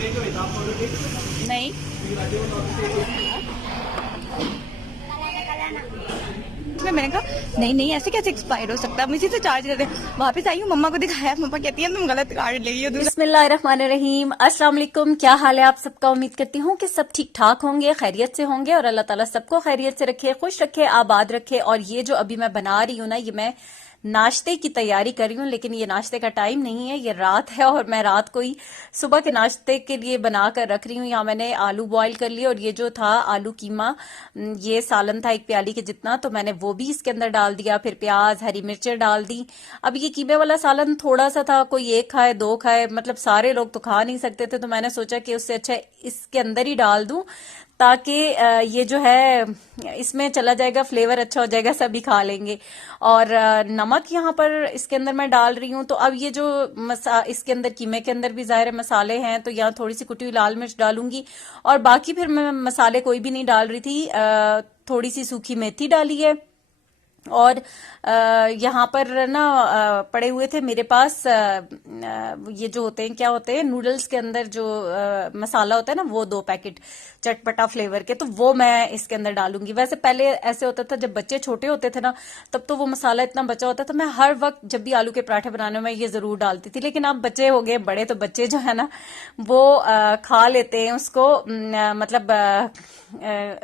नहीं मैंने कहा नहीं नहीं ऐसे कैसे एक्सपायर हो सकता है, मुझे से चार्ज कर दे। वापस आई हूँ, मम्मा को दिखाया, मम्मा कहती है तुम गलत कार्ड ले हो। बिस्मिल्लाहिर्रहमानिर्रहीम, अस्सलाम वालेकुम। क्या हाल है आप सबका? उम्मीद करती हूँ कि सब ठीक ठाक होंगे, खैरियत से होंगे और अल्लाह ताला सबको खैरियत से रखे, खुश रखे, आबाद रखे। और ये जो अभी मैं बना रही हूँ ना, ये मैं नाश्ते की तैयारी कर रही हूँ, लेकिन ये नाश्ते का टाइम नहीं है, ये रात है और मैं रात को ही सुबह के नाश्ते के लिए बना कर रख रही हूँ। यहाँ मैंने आलू बॉईल कर लिए और ये जो था आलू कीमा, ये सालन था एक प्याली के जितना, तो मैंने वो भी इसके अंदर डाल दिया। फिर प्याज हरी मिर्चें डाल दी। अब ये कीमे वाला सालन थोड़ा सा था, कोई एक खाए दो खाए, मतलब सारे लोग तो खा नहीं सकते थे, तो मैंने सोचा कि उससे अच्छा इसके अंदर ही डाल दूं ताकि ये जो है इसमें चला जाएगा, फ्लेवर अच्छा हो जाएगा, सभी खा लेंगे। और नमक यहाँ पर इसके अंदर मैं डाल रही हूँ। तो अब ये जो इसके अंदर कीमे के अंदर भी ज़ाहिर मसाले हैं, तो यहाँ थोड़ी सी कुटी हुई लाल मिर्च डालूंगी और बाकी फिर मैं मसाले कोई भी नहीं डाल रही थी। थोड़ी सी सूखी मेथी डाली है और यहाँ पर ना पड़े हुए थे मेरे पास ये जो होते हैं, क्या होते हैं, नूडल्स के अंदर जो मसाला होता है ना, वो 2 पैकेट चटपटा फ्लेवर के, तो वो मैं इसके अंदर डालूंगी। वैसे पहले ऐसे होता था जब बच्चे छोटे होते थे ना, तब तो वो मसाला इतना बचा होता था, मैं हर वक्त जब भी आलू के पराठे बनाने में ये जरूर डालती थी। लेकिन अब बच्चे हो गए बड़े, तो बच्चे जो है ना वो खा लेते हैं उसको, मतलब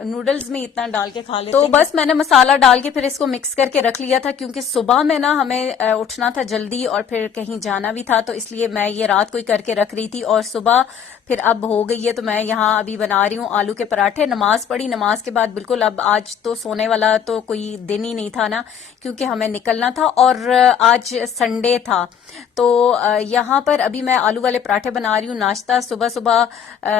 नूडल्स में इतना डाल के खा लेते हैं। तो बस मैंने मसाला डाल के फिर इसको मिक्स करके रख लिया था, क्योंकि सुबह में ना हमें उठना था जल्दी और फिर कहीं जाना भी था, तो इसलिए मैं ये रात को ही करके रख रही थी। और सुबह फिर अब हो गई है, तो मैं यहाँ अभी बना रही हूँ आलू के पराठे। नमाज पढ़ी, नमाज के बाद बिल्कुल अब आज तो सोने वाला तो कोई दिन ही नहीं था ना, क्योंकि हमें निकलना था और आज संडे था। तो यहाँ पर अभी मैं आलू वाले पराठे बना रही हूँ। नाश्ता सुबह सुबह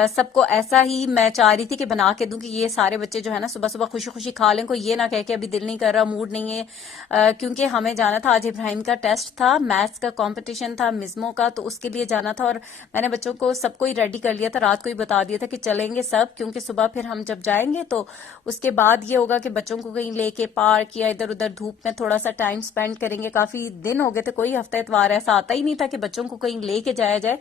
सबको ऐसा ही मैं चाह रही थी कि बना के दूं कि ये सारे बच्चे जो है ना सुबह सुबह खुशी खुशी खा लें, कोई ये ना कहे कि अभी दिल नहीं कर रहा, मूड नहीं है, क्योंकि हमें जाना था। आज इब्राहिम का टेस्ट था, मैथ्स का कंपटीशन था, मिज़मो का, तो उसके लिए जाना था और मैंने बच्चों को सबको ही रेडी कर लिया था, रात को ही बता दिया था कि चलेंगे सब, क्योंकि सुबह फिर हम जब जाएंगे तो उसके बाद ये होगा कि बच्चों को कहीं लेके पार्क या इधर उधर धूप में थोड़ा सा टाइम स्पेंड करेंगे। काफी दिन हो गए थे, कोई हफ्ता इतवार ऐसा आता ही नहीं था कि बच्चों को कहीं लेके जाया जाए,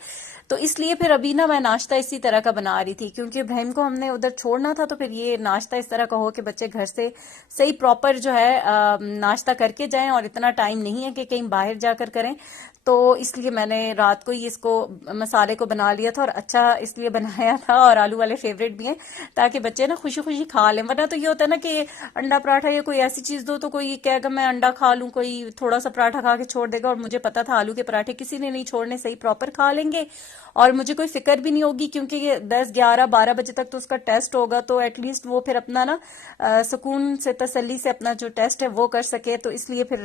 तो इसलिए फिर अभी ना मैं नाश्ता इसी तरह का बना रही थी, क्योंकि इब्राहिम को हमने उधर छोड़ना था, तो फिर ये नाश्ता इस तरह का हो कि बच्चे घर से सही प्रॉपर जो है नाश्ता करके जाएं और इतना टाइम नहीं है कि कहीं बाहर जाकर करें। तो इसलिए मैंने रात को ही इसको मसाले को बना लिया था और अच्छा इसलिए बनाया था, और आलू वाले फेवरेट भी हैं, ताकि बच्चे ना खुशी खुशी खा लें। वरना तो ये होता है ना कि अंडा पराठा या कोई ऐसी चीज दो तो कोई कहेगा मैं अंडा खा लूं, कोई थोड़ा सा पराठा खा के छोड़ देगा, और मुझे पता था आलू के पराठे किसी ने नहीं छोड़ने, सही प्रॉपर खा लेंगे और मुझे कोई फिक्र भी नहीं होगी, क्योंकि 10, 11, 12 बजे तक तो उसका टेस्ट होगा, तो एटलीस्ट वो फिर अपना ना सुकून से तसल्ली से अपना जो टेस्ट है वो कर सके। तो इसलिए फिर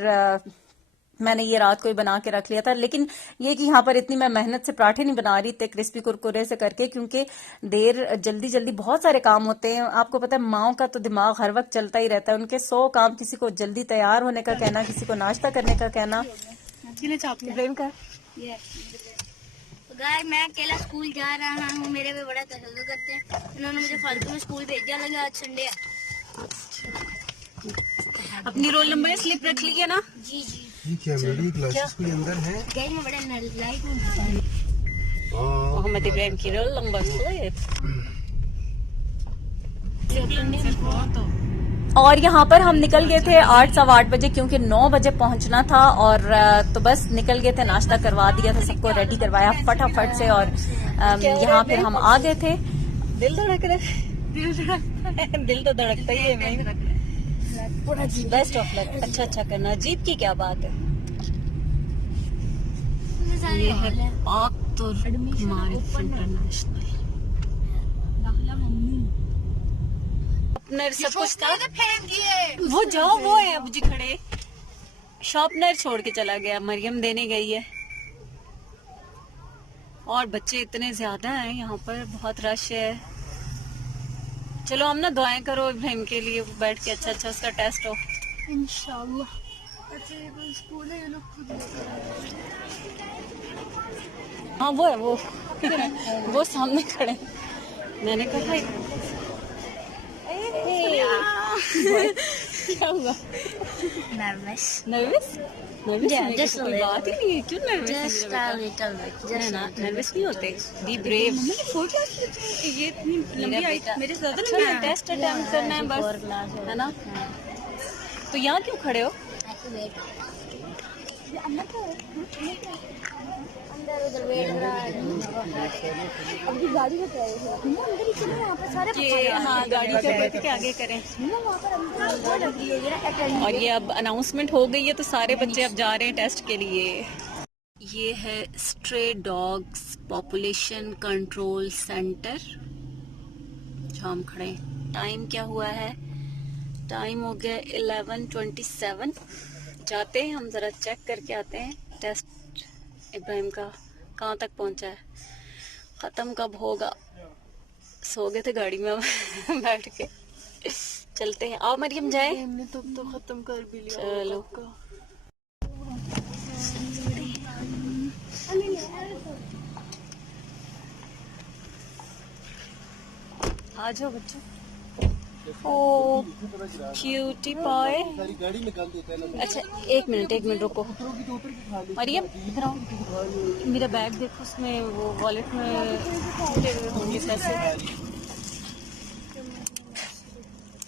मैंने ये रात को ही बना के रख लिया था। लेकिन ये कि यहाँ पर इतनी मैं मेहनत से पराठे नहीं बना रही इतने क्रिस्पी कुरकुरे से करके, क्योंकि जल्दी जल्दी बहुत सारे काम होते हैं। आपको पता है माओ का तो दिमाग हर वक्त चलता ही रहता है, उनके 100 काम, किसी को जल्दी तैयार होने का कहना, किसी को नाश्ता करने का कहना। मैं अकेला स्कूल जा रहा हूँ, मेरे पे बड़ा तसल्लुत करते हैं, उन्होंने मुझे फालतू में स्कूल भेजा, लगा आज संडे है। अपनी रोल नंबर स्लिप रख ली है ना? जी जी ठीक है, मेरी क्लासेस के अंदर है। मैं बड़ा नालायक हूँ। मोहम्मद इब्राहिम की रोल नंबर स्लिप। और यहाँ पर हम निकल गए थे 8, सवा 8 बजे, क्योंकि 9 बजे पहुंचना था, और तो बस निकल गए थे, नाश्ता करवा दिया था, सबको रेडी करवाया फटाफट से, और यहाँ फिर हम आ गए थे। दिल धड़क रहा है, दिल तो धड़कता ही है। बेस्ट ऑफ लक, अच्छा करना। जीत की क्या बात है। ये है पाक मारिफ इंटरनेशनल, सब कुछ था। वो जाओ, वो है अब जी खड़े, शॉर्पनर छोड़ के चला गया, मरियम देने गई है, और बच्चे इतने ज्यादा हैं यहाँ पर, बहुत रश है। चलो हम ना दुआएं करो इब्राहिम के लिए, वो बैठ के अच्छा उसका टेस्ट हो इंशाल्लाह। हाँ वो है, वो सामने खड़े, मैंने कहा क्या हुआ? Nervous nervous? नर्वस Yeah, होने की just तो a कोई little बात ही नहीं है। क्यों नर्वस है जस्ट मेरा अ बेटा? लिटिल बिट है जस्ट ना, नर्वस नहीं होते। Be brave. मम्मी ने 4 क्लास ये इतनी लंबी हाइट बेटा मेरे से ज्यादा अच्छा लंबी ना टेस्ट अटेम्प्ट करना है बस, 4 क्लास है ना? तो यहाँ क्यों खड़े हो? अंदर उधर वेट कर रहा है अभी गाड़ी में क्या है अंदर ही चलो वहाँ पर सारे कि हाँ गाड़ी पे बैठ के आगे करें। वहाँ पर अंदर वो लगी है जरा अटेंड और ये अब अनाउंसमेंट हो गई है तो सारे बच्चे अब जा रहे हैं टेस्ट के लिए। ये है stray dogs population control centre जो हम खड़े हैं। टाइम क्या हुआ है? टाइम हो गया 11:27। जाते हैं हम जरा चेक करके आते हैं टेस्ट इब्राहिम का कहाँ तक पहुंचा है, खत्म कब होगा। सो गए थे गाड़ी में अब बैठ के। चलते हैं, आओ मरियम जाए। हमने तब तो खत्म कर भी लिया चलो आ जाओ बच्चों। ओ क्यूटी पाए। गाड़ी निकाल दो पहले। अच्छा एक मिनट रुको। मरियम इधर आओ। मेरा बैग देखो, उसमें वो वॉलेट में छूटे हुए होंगे पैसे।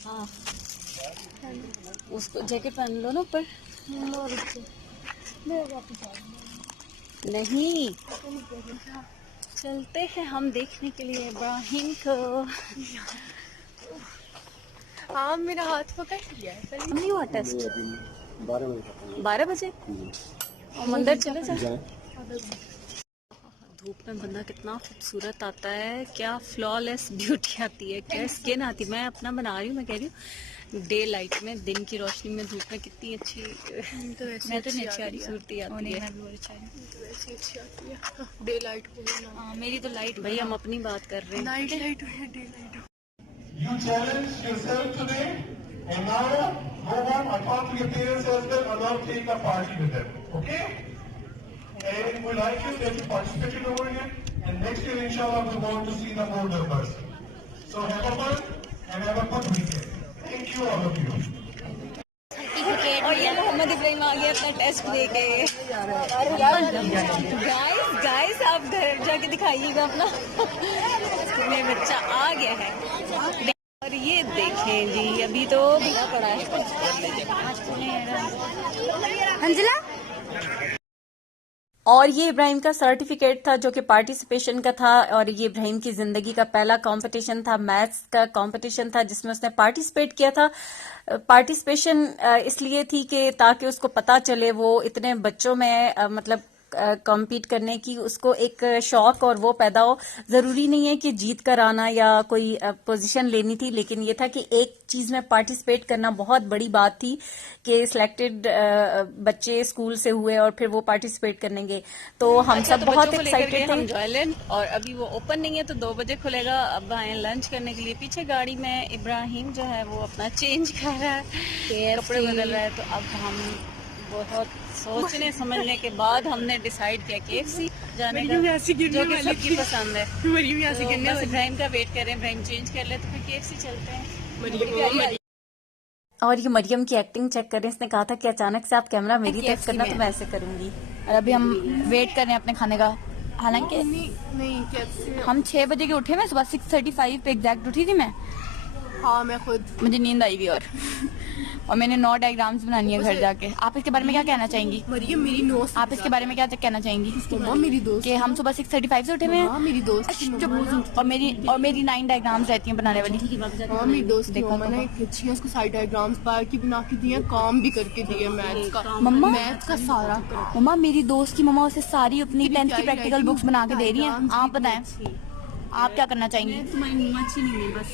हाँ उसको जैकेट पहन लो ना ऊपर। नहीं चलते हैं हम देखने के लिए इब्राहिम को। हाँ मेरा हाथ पकड़ लिया है हम नहीं हुआ टेस्ट 12 बजे 12 बजे हम अंदर चले जाए। धूप में बंदा कितना खूबसूरत आता है, क्या फ्लॉलेस ब्यूटी आती है, क्या स्किन आती है। मैं अपना बना रही हूँ, मैं कह रही हूँ डे लाइट में, दिन की रोशनी में, धूप में कितनी अच्छी मैं तो नहीं अच्छी खूबसूरती आती है। वैसी अच्छी आती है डे लाइट को। मेरी तो लाइट भाई, हम अपनी बात कर रहे हैं। नाइट लाइट है day light. You challenged yourself today, and now go home and talk to your parents as well, and now take a party with them. Okay? And we like you that you participated over here. And next year, inshallah, we want to see the more numbers. So have a fun and have a good weekend. Thank you, all of you. और ये मोहम्मद इब्राहिम आ गया अपना test लेके। Guys आप घर जाके दिखाइएगा अपना। मेरा बच्चा आ गया है और ये देखें जी, अभी तो भीगा पड़ा है। अंजला और ये इब्राहिम का सर्टिफिकेट था जो कि पार्टिसिपेशन का था, और ये इब्राहिम की जिंदगी का पहला कंपटीशन था, मैथ्स का कंपटीशन था जिसमें उसने पार्टिसिपेट किया था। पार्टिसिपेशन इसलिए थी कि ताकि उसको पता चले, वो इतने बच्चों में मतलब कम्पीट करने की उसको एक शौक और वो पैदा हो। जरूरी नहीं है कि जीत कर आना या कोई पोजीशन लेनी थी, लेकिन ये था कि एक चीज में पार्टिसिपेट करना बहुत बड़ी बात थी कि सिलेक्टेड बच्चे स्कूल से हुए और फिर वो पार्टिसिपेट करेंगे। तो हम सब बहुत एक्साइटेड थे। जॉयलैंड और अभी वो ओपन नहीं है तो 2 बजे खुलेगा। अब आए लंच करने के लिए। पीछे गाड़ी में इब्राहिम जो है वो अपना चेंज कर रहा है, कपड़े बदल रहा है। तो अब हम बहुत सोचने समझने के बाद हमने डिसाइड किया KFC जाने का, जो कि सबकी पसंद है। तो बस इब्राहिम का वेट कर रहे हैं, इब्राहिम चेंज कर ले तो फिर KFC चलते हैं। और ये मरियम की एक्टिंग चेक करें। इसने कहा था कि अचानक से आप कैमरा मेरी तरफ करना तो मैं ऐसे करूंगी। और अभी हम वेट कर रहे हैं अपने खाने का। हालांकि नहीं कैसे। हम 6 बजे के उठे, मैं सुबह 6:35 पे एग्जैक्ट उठी थी मैं। हाँ मैं खुद, मुझे नींद आई हुई और मैंने 9 डायग्राम्स बनानी है घर जाके। आप इसके बारे में क्या कहना चाहेंगी? मरियम मेरी दोस्त। आप इसके बारे में क्या कहना चाहेंगी? मम्मा मेरी दोस्त कि हम सुबह 6:35 से उठे हुए हैं। मेरी दोस्त और मेरी 9 डायग्राम्स रहती हैं बनाने वाली। हाँ मेरी दोस्त देखो मैंने अच्छी है उसको साइड डायग्राम्स बाहर की बना के दिए, काम भी करके दिए मैथ्स का। मम्मा मैथ्स का सारा मम्मा मेरी दोस्त की मम्मा उसे सारी अपनी 10th की प्रैक्टिकल बुक्स बना के दे रही हैं। आप बताएं आप क्या करना चाहेंगी? तुम्हारी मम्मा अच्छी नहीं है, बस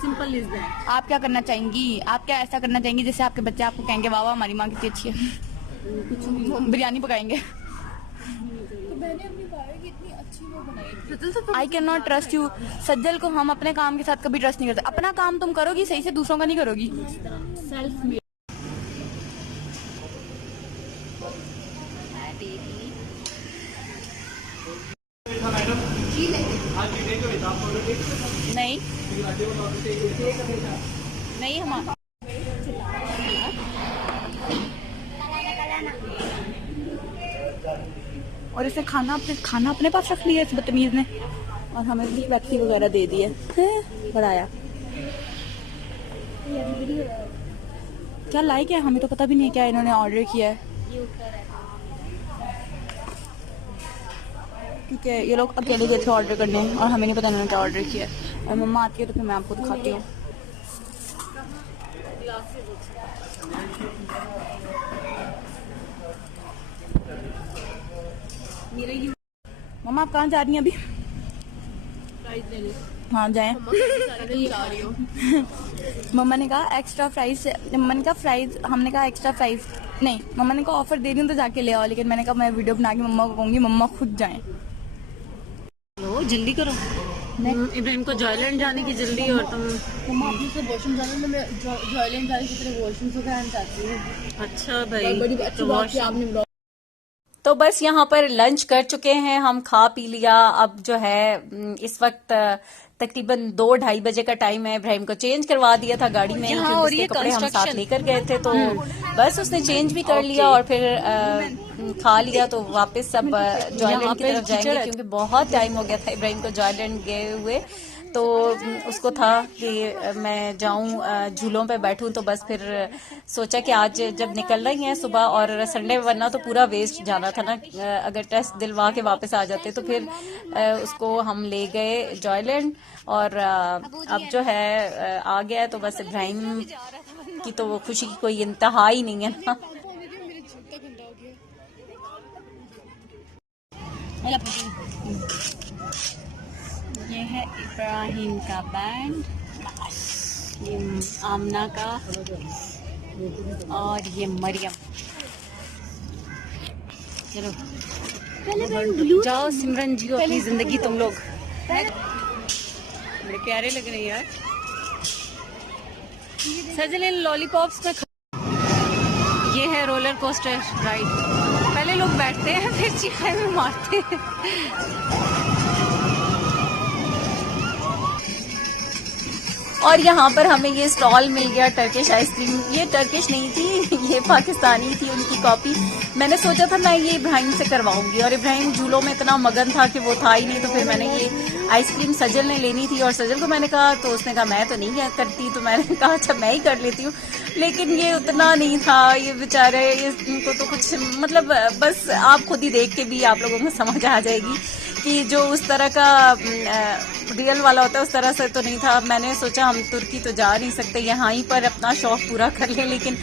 सिंपल इज दैट। आप क्या करना चाहेंगी? आप क्या ऐसा करना चाहेंगी जिससे आपके बच्चे आपको कहेंगे वाह वाह हमारी माँ कितनी अच्छी है? बिरयानी पकाएंगे। I can not trust you. सज्जल को हम अपने काम के साथ कभी ट्रस्ट नहीं करते। अपना काम तुम करोगी सही से, दूसरों का नहीं करोगी। Self made. नहीं नहीं हम और इसने खाना अपने पास रख लिया इस बदतमीज ने, और हमें भी पेप्सी वगैरह दे दी है। बताया क्या लाइक है, हमें तो पता भी नहीं क्या इन्होंने ऑर्डर किया है, क्योंकि ये लोग अकेले गए थे ऑर्डर करने और हमें नहीं पता इन्होंने क्या ऑर्डर किया है। और मम्मा आती है तो फिर मैं आपको दिखाती हूँ। मम्मा आप कहाँ जा रही हैं अभी? हाँ जाएं। मम्मा ने कहा एक्स्ट्रा फ्राइज, मम्मा ने कहा फ्राइज, हमने कहा एक्स्ट्रा फ्राइज नहीं, मम्मा ने कहा ऑफर दे रही हूँ तो जाके ले आओ, लेकिन मैंने कहा मैं वीडियो बना के मम्मा को कहूँगी, मम्मा खुद जाएं। लो जल्दी करो, इब्राहिम को जॉयलैंड जाने की जल्दी, और तुम मम्मा अपने से वॉशरूम जाने में, मैं जॉयलैंड जाने की तरह वॉशरूम से जाना चाहती हूँ। अच्छा भाई, बड़ी अच्छी बात है आपने। तो बस यहाँ पर लंच कर चुके हैं हम, खा पी लिया। अब जो है इस वक्त तकरीबन 2-2:30 बजे का टाइम है। इब्राहिम को चेंज करवा दिया था गाड़ी में, क्योंकि उसके कपड़े हम साथ लेकर गए थे, तो बस उसने चेंज भी कर लिया और फिर खा लिया। तो वापस सब जॉयलैंड की तरफ जाएंगे, क्योंकि बहुत टाइम हो गया था इब्राहिम को जॉयलैंड गए हुए। तो उसको था कि मैं जाऊं झूलों पे बैठूं, तो बस फिर सोचा कि आज जब निकल रही हैं सुबह और संडे, वरना तो पूरा वेस्ट जाना था ना, अगर टेस्ट दिलवा के वापस आ जाते। तो फिर उसको हम ले गए जॉयलैंड, और अब जो है आ गया है। तो बस इब्राहिम की तो वो खुशी की कोई इंतहा ही नहीं है ना। ये है इब्राहिम का बैंड, ये आमना का, और ये मरियम। चलो जाओ सिमरन जियो अपनी जिंदगी तुम लोग। बड़े प्यारे लग रहे हैं यार। सजल इन लॉलीपॉप्स में ये है रोलर कोस्टर राइड। पहले लोग बैठते हैं फिर चीखे में मारते हैं। और यहाँ पर हमें ये स्टॉल मिल गया टर्किश आइसक्रीम। ये टर्किश नहीं थी, ये पाकिस्तानी थी, उनकी कॉपी। मैंने सोचा था मैं ये इब्राहिम से करवाऊंगी, और इब्राहिम झूलों में इतना मगन था कि वो था ही नहीं। तो फिर मैंने ये आइसक्रीम सजल ने लेनी थी, और सजल को मैंने कहा, तो उसने कहा मैं तो नहीं करती, तो मैंने कहा अच्छा मैं ही कर लेती हूँ। लेकिन ये उतना नहीं था, ये बेचारे, इनको तो कुछ मतलब बस आप खुद ही देख के भी आप लोगों को समझ आ जाएगी कि जो उस तरह का रियल वाला होता है उस तरह से तो नहीं था। मैंने सोचा हम तुर्की तो जा नहीं सकते, यहाँ ही पर अपना शौक पूरा कर लें, लेकिन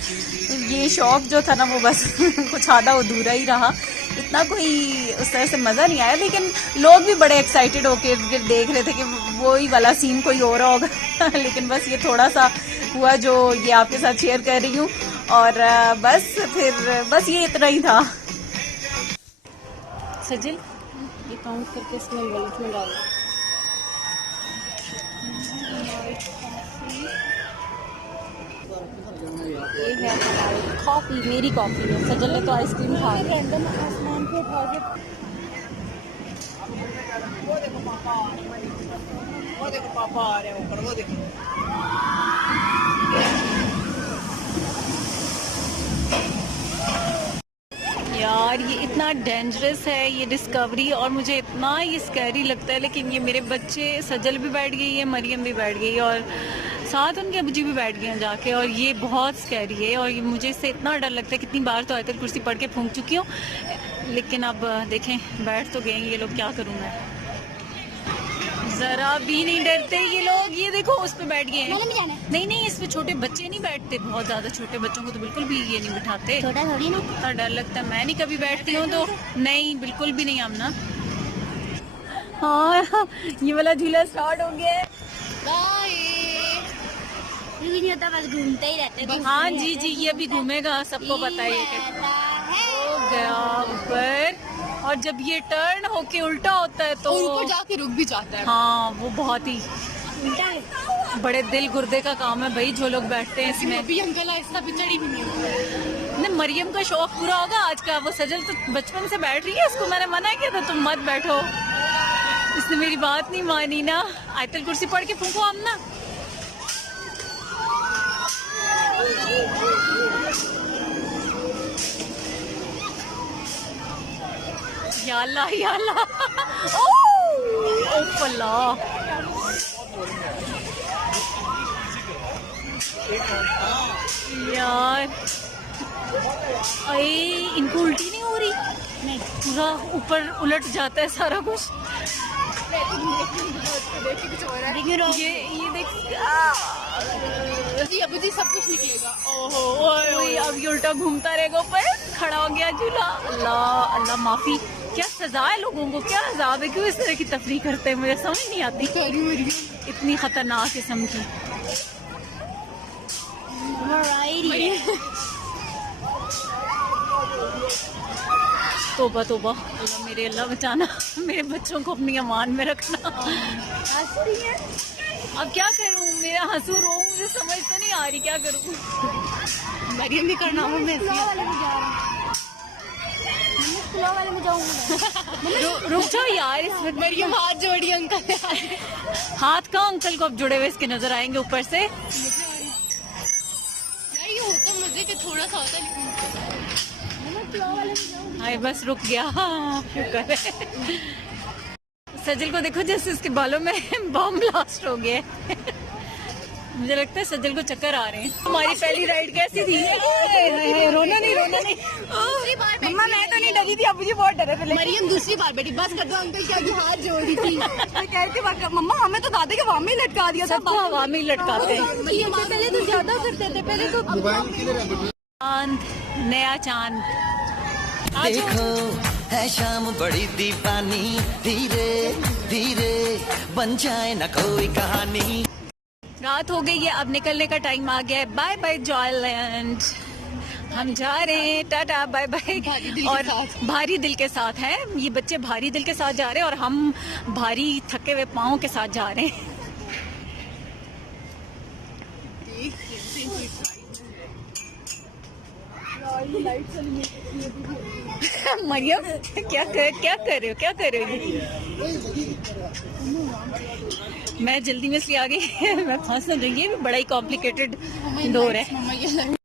ये शौक जो था ना वो बस कुछ आधा अधूरा ही रहा। इतना कोई उस तरह से मज़ा नहीं आया, लेकिन लोग भी बड़े एक्साइटेड होकर देख रहे थे कि वही वाला सीन कोई हो रहा होगा। लेकिन बस ये थोड़ा सा हुआ जो ये आपके साथ शेयर कर रही हूँ, और बस फिर बस ये इतना ही था। सजल ये काउंट करके इसमें वॉलेट में डालो। ये है हमारी कॉफी, मेरी कॉफी है। सजल ने तो आइसक्रीम खा ली। वो देखो पापा आ रहे हैं ऊपर, वो देखो। यार ये इतना डेंजरस है ये डिस्कवरी, और मुझे इतना ये स्कैरी लगता है। लेकिन ये मेरे बच्चे, सजल भी बैठ गई है, मरियम भी बैठ गई, और साथ उनके अबूजी भी बैठ गए हैं जाके, और ये बहुत स्कैरी है। और ये मुझे इससे इतना डर लगता है, कितनी बार तो आयतल कुर्सी पढ़ के फूंक चुकी हूँ, लेकिन अब देखें बैठ तो गए ये लोग, क्या करूँ मैं। जरा भी नहीं डरते ये लोग। ये देखो उस पे बैठ गए हैं। नहीं नहीं, इस पे छोटे बच्चे नहीं बैठते, बहुत ज्यादा छोटे बच्चों को तो बिल्कुल भी ये नहीं बिठाते। छोटा थोड़ी ना। इतना डर लगता है, मैं नहीं कभी बैठती हूँ तो। नहीं बिल्कुल भी नहीं आमना। हाँ ये वाला झूला स्टार्ट हो गया है। भी नहीं होता, बस घूमते ही रहते। हाँ जी जी, ये अभी घूमेगा, सबको पता है ये हो गया ऊपर। और जब ये टर्न होके उल्टा होता है तो ऊपर जाके रुक भी जाता है। हाँ वो बहुत ही बड़े दिल गुर्दे का काम है भाई, जो लोग बैठते हैं इसमें। अभी अंकल आहिस्ता भी चढ़ी भी नहीं हुआ। नहीं, मरियम का शौक पूरा होगा आज का। वो सजल तो बचपन से बैठ रही है, उसको मैंने मना किया था तुम मत बैठो, इसने मेरी बात नहीं मानी ना। आयतल कुर्सी पढ़ के फूंको हम ना। या अल्लाह या अल्लाह। ओह अल्लाह। यार अरे इनको उल्टी नहीं हो रही? नहीं, पूरा ऊपर उलट जाता है सारा कुछ। ये देख जी अभी जी सब कुछ निकलेगा। ओहो ओए, अब ये उल्टा घूमता रहेगा ऊपर, खड़ा हो गया झूला। अल्लाह अल्लाह माफी। क्या सजा है लोगों को, क्या अजाब है, क्यों इस तरह की तफरीह करते हैं, मुझे समझ नहीं आती। इतनी खतरनाक किस्म की। तोबा तोबा, अल्लाह मेरे अल्लाह बचाना, मेरे बच्चों को अपनी अमान में रखना। अब क्या करूं, मेरा हंसू रो, मुझे समझ तो नहीं आ रही क्या करूं। मरियम भी करना हूँ मैं। रुक जाओ यार, इस वक्त मरियम हाथ जोड़ी अंकल। हाथ का अंकल को अब जुड़े हुए इसके नजर आएंगे ऊपर से। यार ये होता मजे के थोड़ा सा होता है लेकिन हाय बस रुक गया। शुक्र है। सजल को देखो, जैसे उसके बालों में बम ब्लास्ट हो गया। मुझे लगता है सजल को चक्कर आ रहे हैं। हमारी पहली राइड कैसी थी? रोना नहीं, रोना नहीं। मम्मा मैं तो नहीं डरी थी, अब मुझे बहुत डर है। मरियम दूसरी बार बैठी, बस कर दो अंकल, क्या ये हाथ जोड़ रही थी। कह के मम्मा हमें तो दादा के वहां में लटका दिया था। सबको हवा में ही लटकाते हैं। पहले तो ज्यादा करते थे, पहले तो चांद, नया चांद। देखो है शाम बड़ी दीवानी, धीरे धीरे बन जाए न कोई कहानी। रात हो गई है, अब निकलने का टाइम आ गया है। बाय बाय जॉयलैंड, हम जा रहे हैं, टाटा बाय बाय। और भारी दिल के साथ हैं ये बच्चे, भारी दिल के साथ जा रहे हैं और हम भारी थके हुए पाँव के साथ जा रहे हैं। मरियम क्या कर रहे हो, क्या कर रहे हो? मैं जल्दी में इसलिए आ गई, मैं फंस ना जाऊंगी। ये भी बड़ा ही कॉम्प्लिकेटेड डोर है।